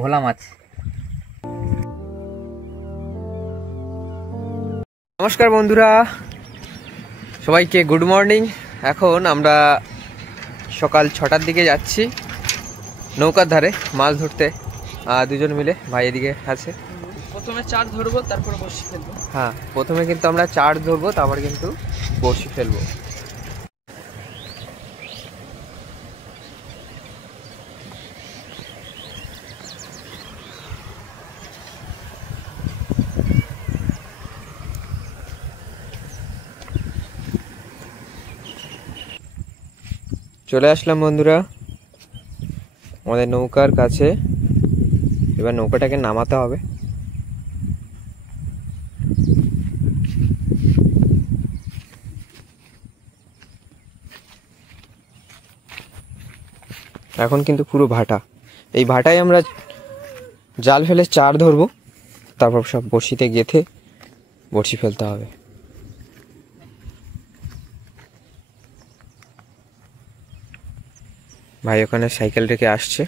ভোলা মাছ। নমস্কার বন্ধুরা, সবাইকে গুড মর্নিং। এখন আমরা সকাল 6টার দিকে যাচ্ছি নৌকার ধারে মাছ ধরতে, দুজন মিলে। ভাই এদিকে আছে। প্রথমে চার ধরবো, তারপরে বড়শি ফেলবো। হ্যাঁ, প্রথমে কিন্তু আমরা চার ধরবো, তারপর কিন্তু বড়শি ফেলবো। চলে আসলাম বন্ধুরা আমাদের নৌকার কাছে। এবার নৌকাটাকে নামাতে হবে। এখন কিন্তু পুরো ভাটা, এই ভাটায় আমরা জাল ফেলে চার ধরবো, তারপর সব বড়শিতে গেঁথে বড়শি ফেলতে হবে। ভাই ওখানে সাইকেল রেখে আসছে।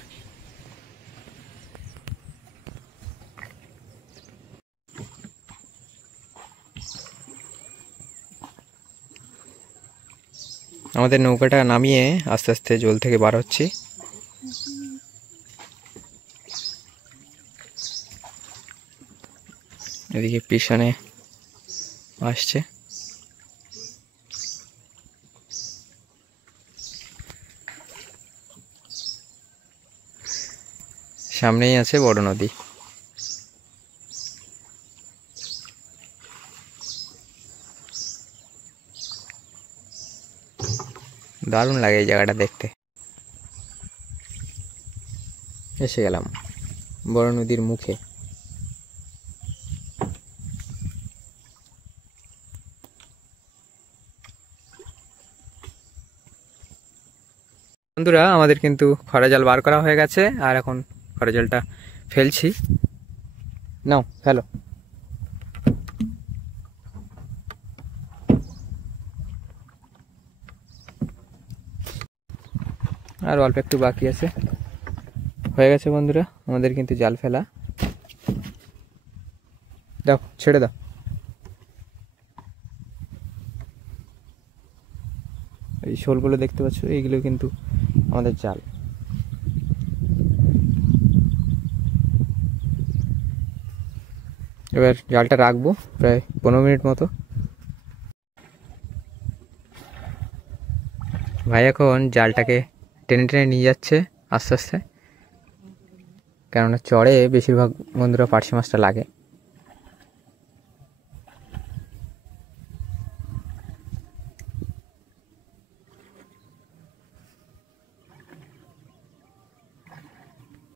আমাদের নৌকাটা নামিয়ে আস্তে আস্তে জল থেকে বার হচ্ছি। এদিকে পিছনে আসছে। সামনেই আছে বড় নদী। দারুণ লাগে এই জায়গাটা দেখতে। এসে গেলাম বড় নদীর মুখে। বন্ধুরা আমাদের কিন্তু খরা জাল বার করা হয়ে গেছে, আর এখন খরা জালটা ফেলছি। নাও ফেলো। আর অল্প একটু বাকি আছে, হয়ে গেছে বন্ধুরা আমাদের কিন্তু জাল ফেলা। দাও, ছেড়ে দাও। এই শোলগুলো দেখতে পাচ্ছ, এইগুলো কিন্তু আমাদের জাল। এবার জালটা রাখবো প্রায় 15 মিনিট মতো। ভাই এখন জালটাকে টেনে টেনে নিয়ে যাচ্ছে আস্তে আস্তে, কেননা চড়ে বেশিরভাগ বন্ধুরা পার্শে মাছটা লাগে।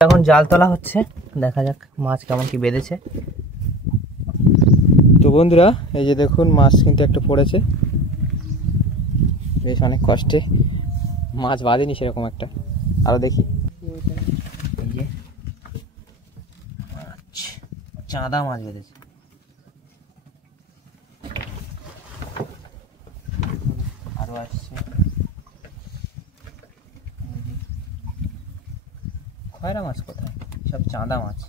এখন জাল তোলা হচ্ছে, দেখা যাক মাছ কেমন কি বেঁধেছে। তো বন্ধুরা এই যে দেখুন, মাছ কিন্তু একটা পড়েছে, বেশ অনেক কষ্টে। মাছ বাঁধেনি সেরকম একটা। আরো দেখি, এই যে মাছ, চাঁদা মাছ বেঁধেছে। আরো আসছে। খয়রা মাছ কোথায়? সব চাঁদা মাছ।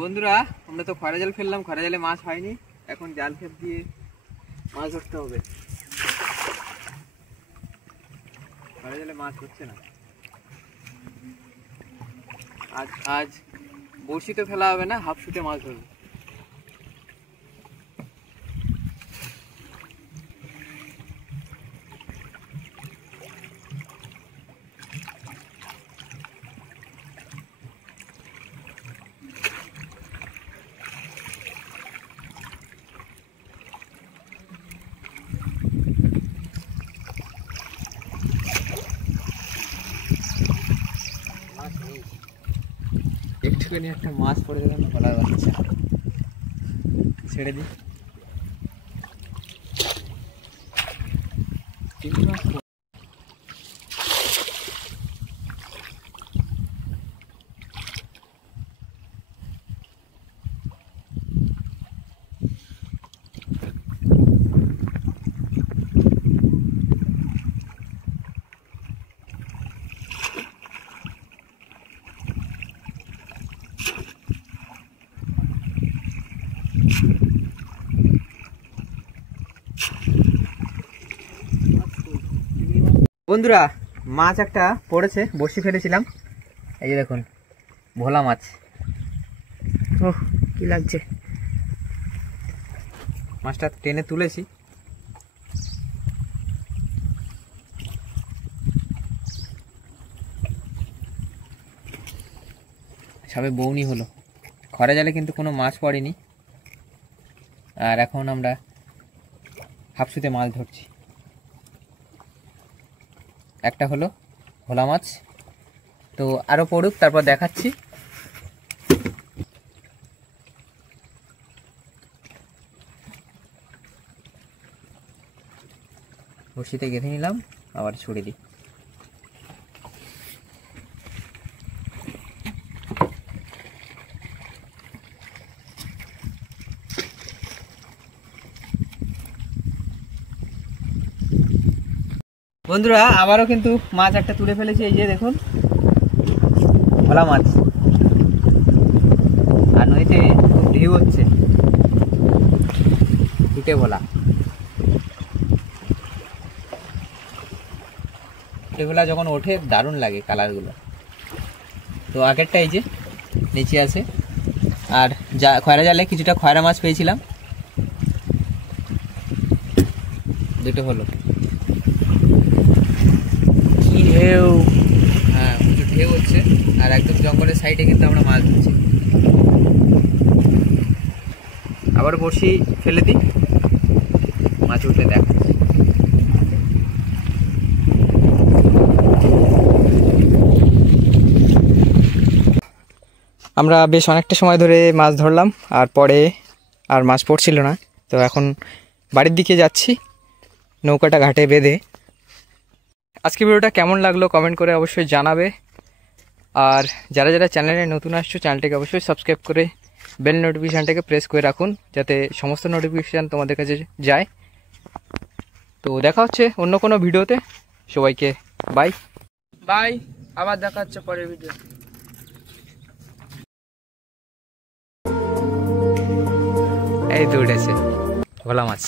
বন্ধুরা আমরা তো খরা জাল ফেললাম, খরা জালে মাছ হয়নি। এখন জাল ফেল দিয়ে মাছ ধরতে হবে। খরা জালে মাছ হচ্ছে না। আজ বড়শি তো ফেলা হবে না, হাফ শুটে মাছ ধরবে। একটুখানি একটা মাছ পড়ে গেল, ভোলার বাচ্চা। ছেড়ে দিই। বন্ধুরা মাছ একটা পড়েছে, বড়শি ফেলেছিলাম, এই যে দেখুন ভোলা মাছ। ওহ কি লাগছে, মাছটা টেনে তুলেছি। সবে বউনি হলো, খরা জালে কিন্তু কোনো মাছ পড়েনি। আর এখন আমরা হাফসুতে মাছ ধরছি। একটা হলো ভোলা মাছ, তো আরও পড়ুক তারপর দেখাচ্ছি। বড়শিতে গেঁথে নিলাম, আবার ছুড়ে দিই। বন্ধুরা আবারও কিন্তু মাছ একটা তুলে ফেলেছি, এই যে দেখুন ভোলা মাছ। আর নদীতে খুব ঢেউ হচ্ছে, দুটে ভোলা। ভোলা যখন ওঠে দারুণ লাগে কালারগুলো। তো আগেরটা এই যে নিচে আছে। আর যা খয়রা জালে কিছুটা খয়রা মাছ পেয়েছিলাম, দুটো হলো। কি ঢেউ, হ্যাঁ প্রচুর ঢেউ হচ্ছে। আর একদম জঙ্গলের সাইডে কিন্তু আমরা মাছ ধরছি। আবার বড়শি ফেলে দিই, মাছ উঠলে দেখাচ্ছি। আমরা বেশ অনেকটা সময় ধরে মাছ ধরলাম, আর পরে আর মাছ পড়ছিল না। তো এখন বাড়ির দিকে যাচ্ছি নৌকাটা ঘাটে বেঁধে। আজকে ভিডিওটা কেমন লাগলো কমেন্ট করে অবশ্যই জানাবে। আর যারা যারা চ্যানেলে নতুন আসছো চ্যানেলটাকে অবশ্যই সাবস্ক্রাইব করে বেল নোটিফিকেশানটাকে প্রেস করে রাখুন, যাতে সমস্ত নোটিফিকেশান তোমাদের কাছে যায়। তো দেখা হচ্ছে অন্য কোনো ভিডিওতে, সবাইকে বাই বাই, আবার দেখা হচ্ছে পরের ভিডিও। এই তো উঠেছে ভোলা মাছ।